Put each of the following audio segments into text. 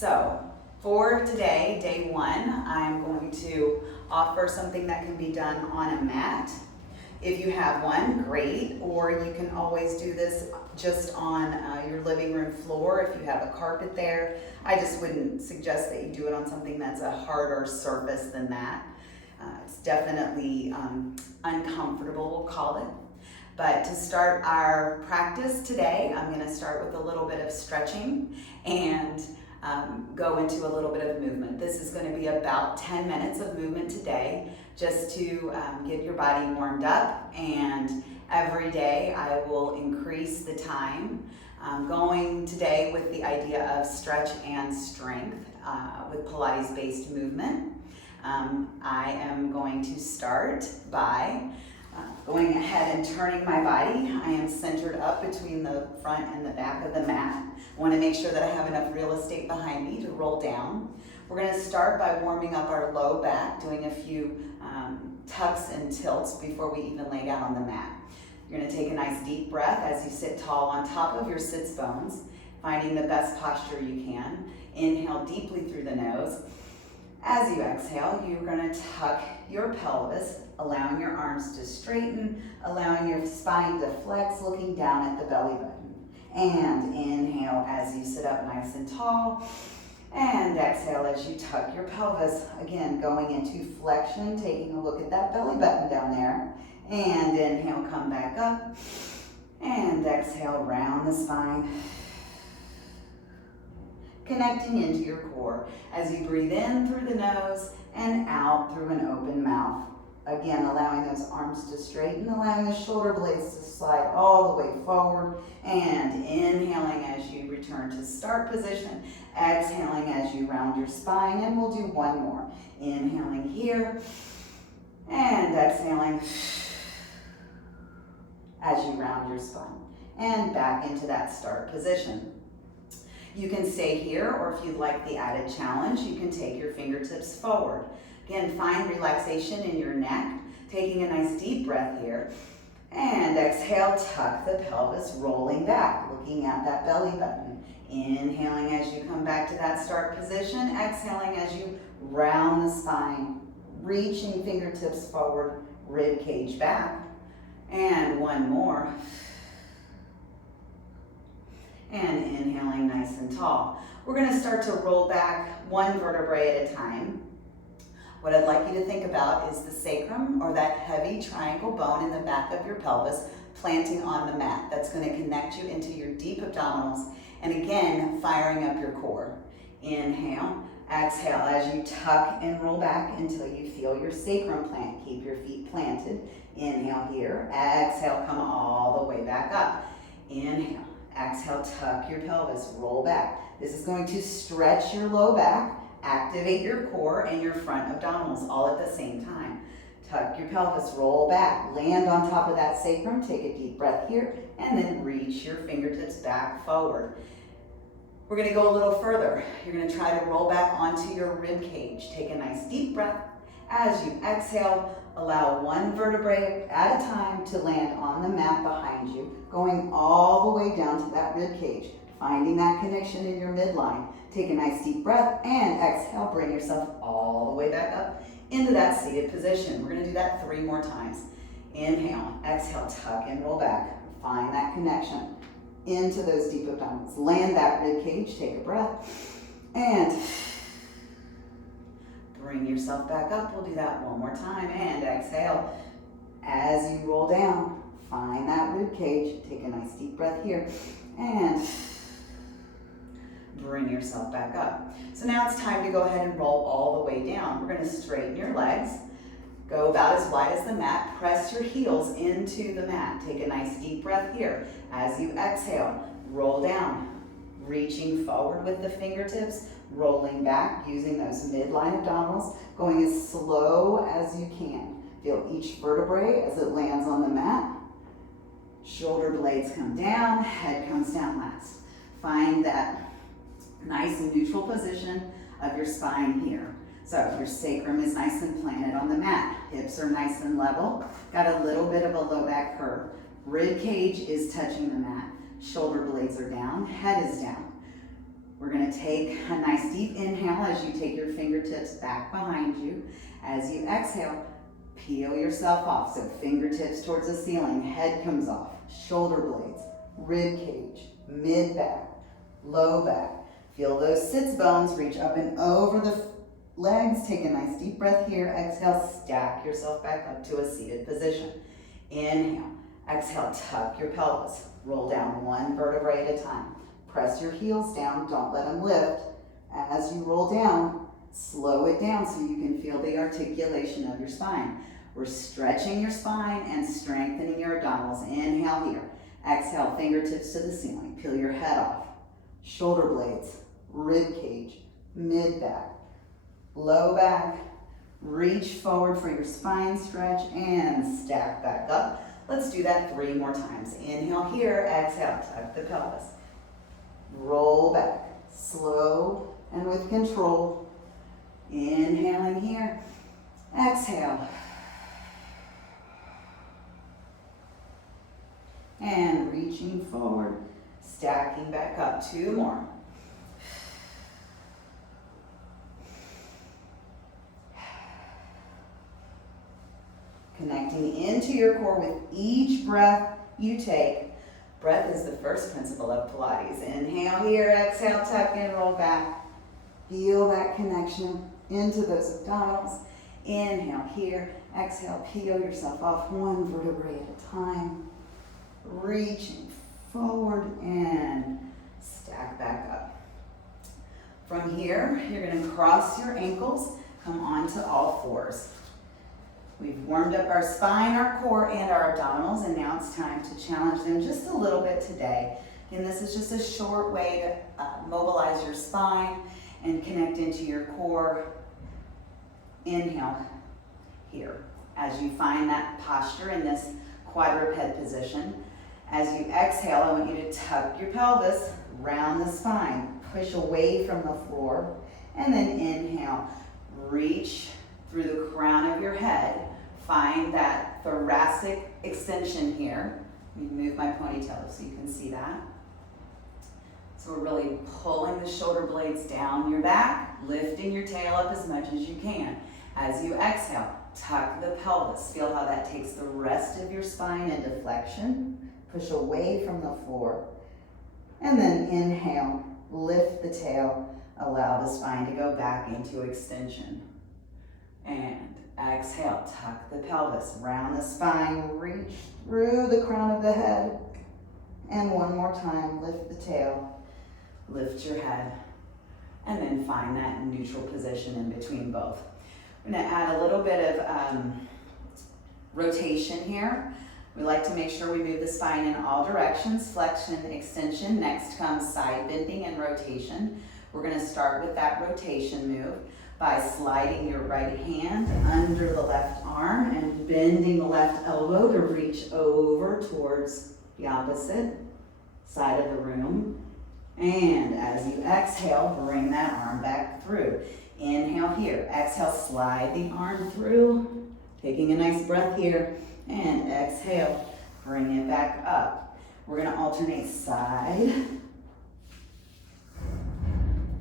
So for today, day one, I'm going to offer something that can be done on a mat. If you have one, great, or you can always do this just on your living room floor if you have a carpet there. I just wouldn't suggest that you do it on something that's a harder surface than that. It's definitely uncomfortable, we'll call it. But to start our practice today, I'm going to start with a little bit of stretching and go into a little bit of movement. This is going to be about 10 minutes of movement today, just to get your body warmed up, and every day I will increase the time. Going today with the idea of stretch and strength with Pilates-based movement. I am going to start by going ahead and turning my body. I am centered up between the front and the back of the mat. I want to make sure that I have enough real estate behind me to roll down. We're going to start by warming up our low back, doing a few tucks and tilts before we even lay down on the mat. You're going to take a nice deep breath as you sit tall on top of your sits bones, finding the best posture you can. Inhale deeply through the nose. As you exhale, you're going to tuck your pelvis, allowing your arms to straighten, allowing your spine to flex, looking down at the belly button. And inhale as you sit up nice and tall. And exhale as you tuck your pelvis, again going into flexion, taking a look at that belly button down there. And inhale, come back up. And exhale, round the spine. Connecting into your core as you breathe in through the nose and out through an open mouth. Again, allowing those arms to straighten, allowing the shoulder blades to slide all the way forward, and inhaling as you return to start position, exhaling as you round your spine, and we'll do one more. Inhaling here, and exhaling as you round your spine, and back into that start position. You can stay here, or if you'd like the added challenge, you can take your fingertips forward. Again, find relaxation in your neck, taking a nice deep breath here. And exhale, tuck the pelvis, rolling back, looking at that belly button. Inhaling as you come back to that start position, exhaling as you round the spine, reaching fingertips forward, rib cage back. And one more. And inhaling nice and tall. We're going to start to roll back one vertebrae at a time. What I'd like you to think about is the sacrum, or that heavy triangle bone in the back of your pelvis, planting on the mat. That's going to connect you into your deep abdominals, and again, firing up your core. Inhale, exhale as you tuck and roll back until you feel your sacrum plant. Keep your feet planted. Inhale here, exhale, come all the way back up. Inhale, exhale, tuck your pelvis, roll back. This is going to stretch your low back, activate your core and your front abdominals all at the same time. Tuck your pelvis, roll back, land on top of that sacrum, take a deep breath here, and then reach your fingertips back forward. We're going to go a little further. You're going to try to roll back onto your rib cage. Take a nice deep breath. As you exhale, allow one vertebrae at a time to land on the mat behind you, going all the way down to that rib cage, finding that connection in your midline. Take a nice deep breath and exhale, bring yourself all the way back up into that seated position. We're going to do that 3 more times. Inhale, exhale, tuck and roll back. Find that connection into those deep abdominals. Land that rib cage, take a breath, and bring yourself back up. We'll do that 1 more time, and exhale. As you roll down, find that rib cage, take a nice deep breath here, and bring yourself back up. So now it's time to go ahead and roll all the way down. We're going to straighten your legs, go about as wide as the mat, press your heels into the mat. Take a nice deep breath here. As you exhale, roll down, reaching forward with the fingertips, rolling back using those midline abdominals, going as slow as you can. Feel each vertebrae as it lands on the mat. Shoulder blades come down, head comes down last. Find that nice and neutral position of your spine here. So your sacrum is nice and planted on the mat. Hips are nice and level. Got a little bit of a low back curve. Rib cage is touching the mat. Shoulder blades are down, head is down. We're gonna take a nice deep inhale as you take your fingertips back behind you. As you exhale, peel yourself off. So fingertips towards the ceiling, head comes off, shoulder blades, rib cage, mid back, low back. Feel those sits bones reach up and over the legs. Take a nice deep breath here. Exhale, stack yourself back up to a seated position. Inhale, exhale, tuck your pelvis. Roll down one vertebrae at a time. Press your heels down, don't let them lift. As you roll down, slow it down so you can feel the articulation of your spine. We're stretching your spine and strengthening your abdominals. Inhale here. Exhale, fingertips to the ceiling. Peel your head off. Shoulder blades, rib cage, mid back, low back. Reach forward for your spine stretch and stack back up. Let's do that 3 more times. Inhale here, exhale, tuck the pelvis. Roll back, slow and with control. Inhaling here, exhale. And reaching forward, stacking back up. 2 more. Connecting into your core with each breath you take. Breath is the first principle of Pilates. Inhale here, exhale, tuck in, roll back. Feel that connection into those abdominals. Inhale here, exhale, peel yourself off 1 vertebrae at a time. Reaching forward and stack back up. From here, you're going to cross your ankles, come onto all 4s. We've warmed up our spine, our core, and our abdominals, and now it's time to challenge them just a little bit today. And this is just a short way to mobilize your spine and connect into your core. Inhale here. As you find that posture in this quadruped position, as you exhale, I want you to tuck your pelvis, round the spine, push away from the floor, and then inhale. Reach through the crown of your head. Find that thoracic extension here. Let me move my ponytail so you can see that. So we're really pulling the shoulder blades down your back, lifting your tail up as much as you can. As you exhale, tuck the pelvis. Feel how that takes the rest of your spine into flexion. Push away from the floor. And then inhale, lift the tail, allow the spine to go back into extension. And exhale, tuck the pelvis, round the spine, reach through the crown of the head. And 1 more time, lift the tail, lift your head, and then find that neutral position in between both. I'm gonna add a little bit of rotation here. We like to make sure we move the spine in all directions, flexion, extension. Next comes side bending and rotation. We're gonna start with that rotation move by sliding your right hand under the left arm and bending the left elbow to reach over towards the opposite side of the room. And as you exhale, bring that arm back through. Inhale here, exhale, slide the arm through, taking a nice breath here, and exhale, bring it back up. We're gonna alternate side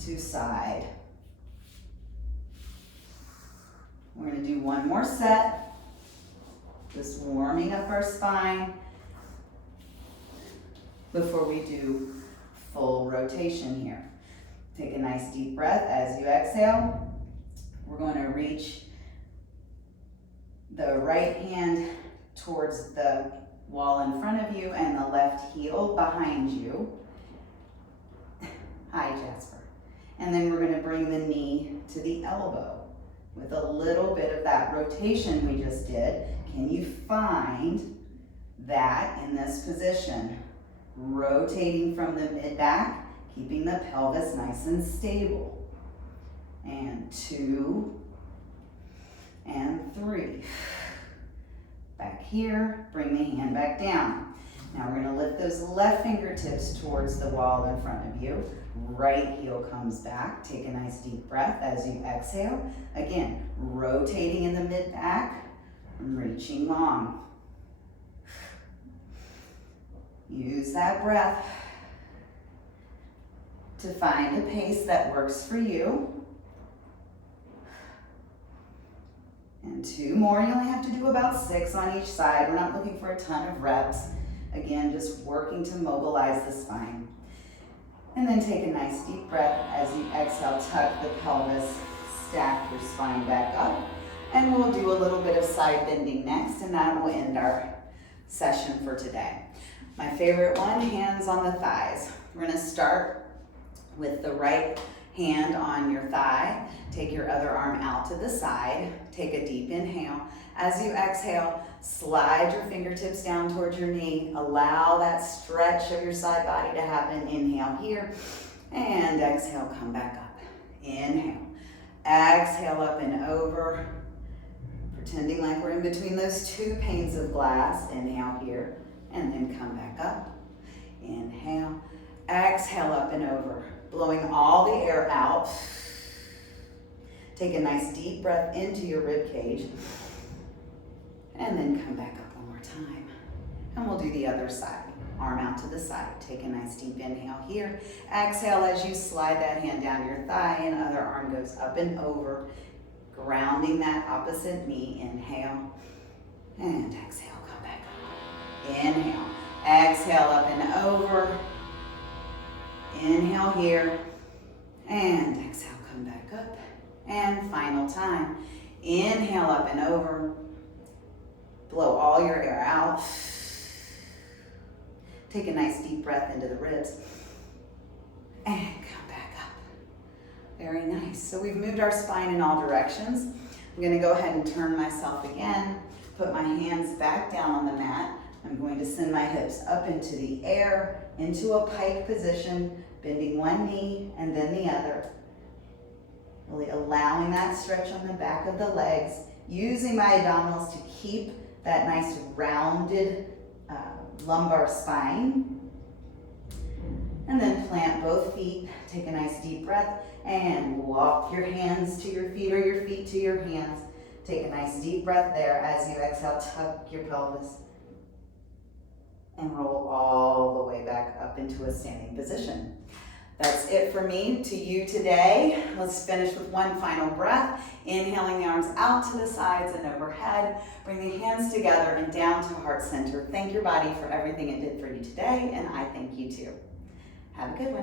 to side. We're gonna do 1 more set, just warming up our spine before we do full rotation here. Take a nice deep breath as you exhale. We're going to reach the right hand towards the wall in front of you and the left heel behind you. Hi, Jasper. And then we're going to bring the knee to the elbow. With a little bit of that rotation we just did, can you find that in this position? Rotating from the mid-back, keeping the pelvis nice and stable. And 2, and 3. Back here, bring the hand back down. Now we're gonna lift those left fingertips towards the wall in front of you. Right heel comes back. Take a nice deep breath as you exhale. Again, rotating in the mid-back, reaching long. Use that breath to find a pace that works for you. And 2 more. You only have to do about 6 on each side. We're not looking for a ton of reps. Again, just working to mobilize the spine. And then take a nice deep breath as you exhale, tuck the pelvis, stack your spine back up. And we'll do a little bit of side bending next, and that will end our session for today. My favorite one, hands on the thighs. We're gonna start with the right hand on your thigh. Take your other arm out to the side. Take a deep inhale. As you exhale, slide your fingertips down towards your knee. Allow that stretch of your side body to happen. Inhale here, and exhale, come back up. Inhale, exhale up and over. Pretending like we're in between those 2 panes of glass. Inhale here, and then come back up. Inhale, exhale up and over. Blowing all the air out. Take a nice deep breath into your rib cage. And then come back up one more time. And we'll do the other side. Arm out to the side. Take a nice deep inhale here. Exhale as you slide that hand down your thigh, and other arm goes up and over. Grounding that opposite knee. Inhale. And exhale, come back up. Inhale. Exhale up and over. Inhale here. And exhale, come back up. And final time. Inhale up and over. Blow all your air out. Take a nice deep breath into the ribs. And come back up. Very nice. So we've moved our spine in all directions. I'm going to go ahead and turn myself again. Put my hands back down on the mat. I'm going to send my hips up into the air, into a pike position, bending one knee and then the other. Really allowing that stretch on the back of the legs, using my abdominals to keep that nice rounded lumbar spine. And then plant both feet, take a nice deep breath, and walk your hands to your feet or your feet to your hands. Take a nice deep breath there. As you exhale, tuck your pelvis and roll all the way back up into a standing position. That's it for me to you today. Let's finish with one final breath. Inhaling the arms out to the sides and overhead. Bring the hands together and down to heart center. Thank your body for everything it did for you today, and I thank you too. Have a good one.